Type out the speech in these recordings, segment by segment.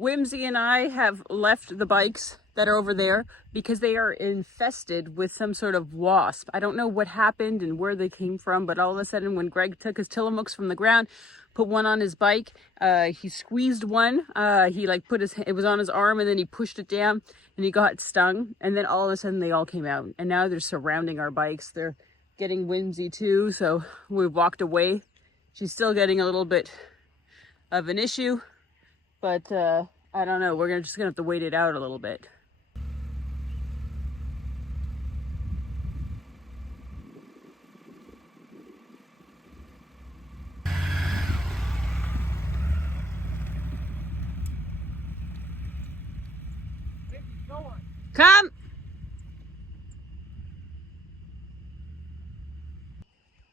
Whimsy and I have left the bikes that are over there because they are infested with some sort of wasp. I don't know what happened and where they came from, but all of a sudden when Greg took his Tillamook's from the ground, put one on his bike, he squeezed one, he like it was on his arm, and then he pushed it down and he got stung, and then all of a sudden they all came out, and now they're surrounding our bikes. They're getting Whimsy too, so we've walked away. She's still getting a little bit of an issue, but I don't know, we're just gonna have to wait it out a little bit. Come!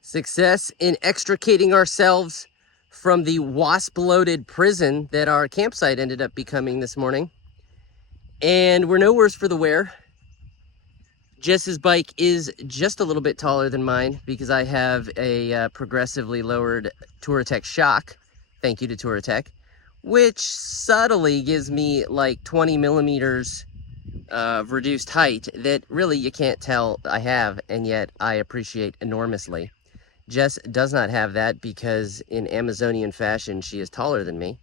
Success in extricating ourselves from the wasp-loaded prison that our campsite ended up becoming this morning. And we're no worse for the wear. Jess's bike is just a little bit taller than mine because I have a progressively lowered Touratech shock. Thank you to Touratech. Which subtly gives me like 20 millimeters of reduced height that really you can't tell I have, and yet I appreciate enormously. Jess does not have that because in Amazonian fashion, she is taller than me.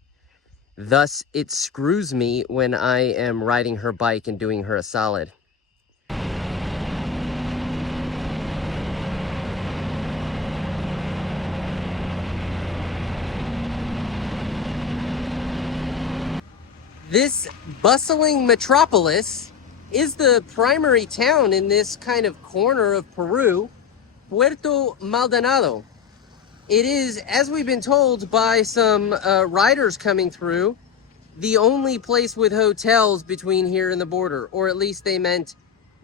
Thus, it screws me when I am riding her bike and doing her a solid. This bustling metropolis is the primary town in this kind of corner of Peru, Puerto Maldonado. It is, as we've been told by some riders coming through, the only place with hotels between here and the border, or at least they meant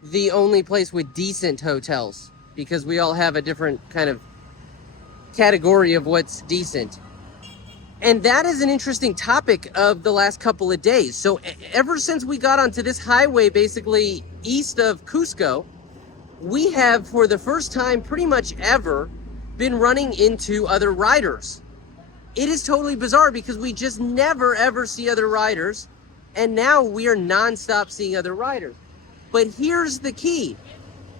the only place with decent hotels, because we all have a different kind of category of what's decent. And that is an interesting topic of the last couple of days. So ever since we got onto this highway, basically east of Cusco, we have, for the first time pretty much ever, been running into other riders. It is totally bizarre because we just never ever see other riders, and now we are nonstop seeing other riders. But here's the key.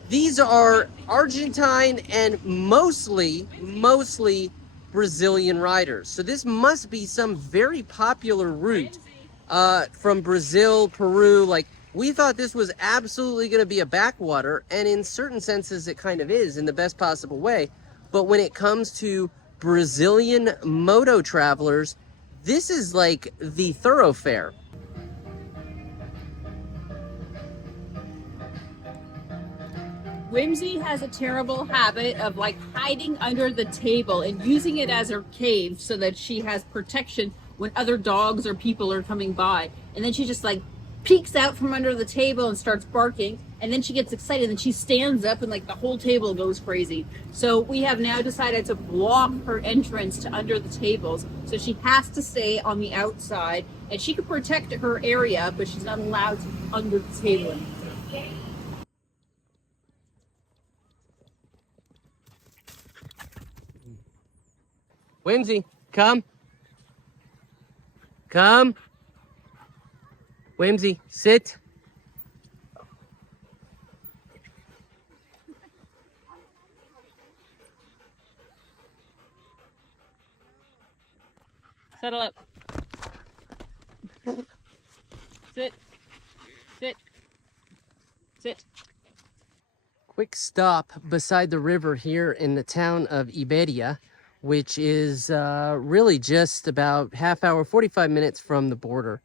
These are Argentine and mostly Brazilian riders. So this must be some very popular route from Brazil, Peru. Like, we thought this was absolutely going to be a backwater, and in certain senses it kind of is in the best possible way. But when it comes to Brazilian moto travelers, this is like the thoroughfare. Whimsy has a terrible habit of like hiding under the table and using it as her cave so that she has protection when other dogs or people are coming by. And then she just like peeks out from under the table and starts barking, and then she gets excited and she stands up and like the whole table goes crazy. So we have now decided to block her entrance to under the tables, so she has to stay on the outside, and she can protect her area, but she's not allowed to be under the table. Whimsy, come. Come. Whimsy, sit. Settle up. Sit. Sit. Sit. Quick stop beside the river here in the town of Iberia, which is really just about half hour, 45 minutes from the border.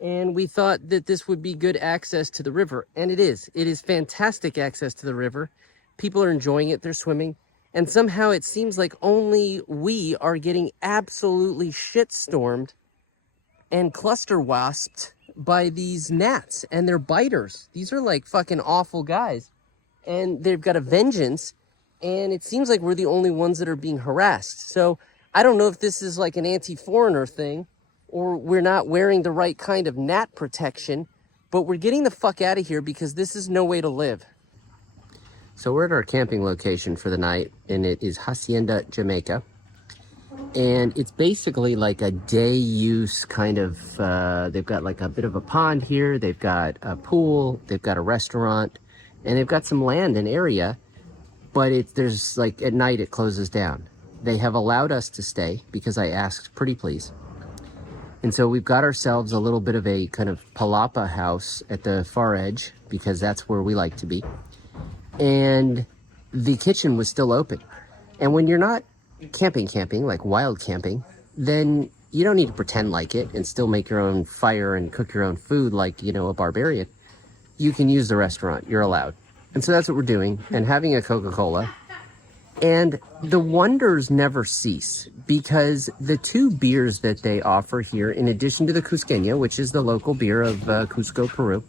And we thought that this would be good access to the river, and it is. It is fantastic access to the river. People are enjoying it, they're swimming, and somehow it seems like only we are getting absolutely shitstormed and cluster wasped by these gnats and their biters. These are like fucking awful guys, and they've got a vengeance, and it seems like we're the only ones that are being harassed. So I don't know if this is like an anti-foreigner thing, or we're not wearing the right kind of gnat protection, but we're getting the fuck out of here because this is no way to live. So we're at our camping location for the night, and it is Hacienda Jamaica. And it's basically like a day use kind of, they've got like a bit of a pond here, they've got a pool, they've got a restaurant, and they've got some land and area, but there's like at night it closes down. They have allowed us to stay because I asked pretty please. And so we've got ourselves a little bit of a kind of palapa house at the far edge because that's where we like to be. And the kitchen was still open. And when you're not camping, like wild camping, then you don't need to pretend like it and still make your own fire and cook your own food like, you know, a barbarian. You can use the restaurant. You're allowed. And so that's what we're doing, and having a Coca-Cola. And the wonders never cease because the two beers that they offer here, in addition to the Cusqueña, which is the local beer of Cusco, Peru,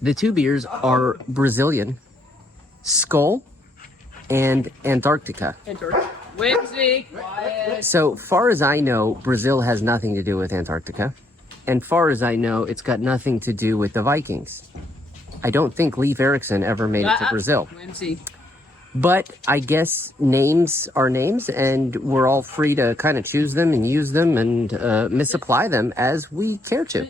the two beers are Brazilian, Skull, and Antarctica. Whimsy. So far as I know, Brazil has nothing to do with Antarctica. And far as I know, it's got nothing to do with the Vikings. I don't think Leif Erikson ever made it to Brazil. Whimsy. But I guess names are names, and we're all free to kind of choose them and use them and misapply them as we care to.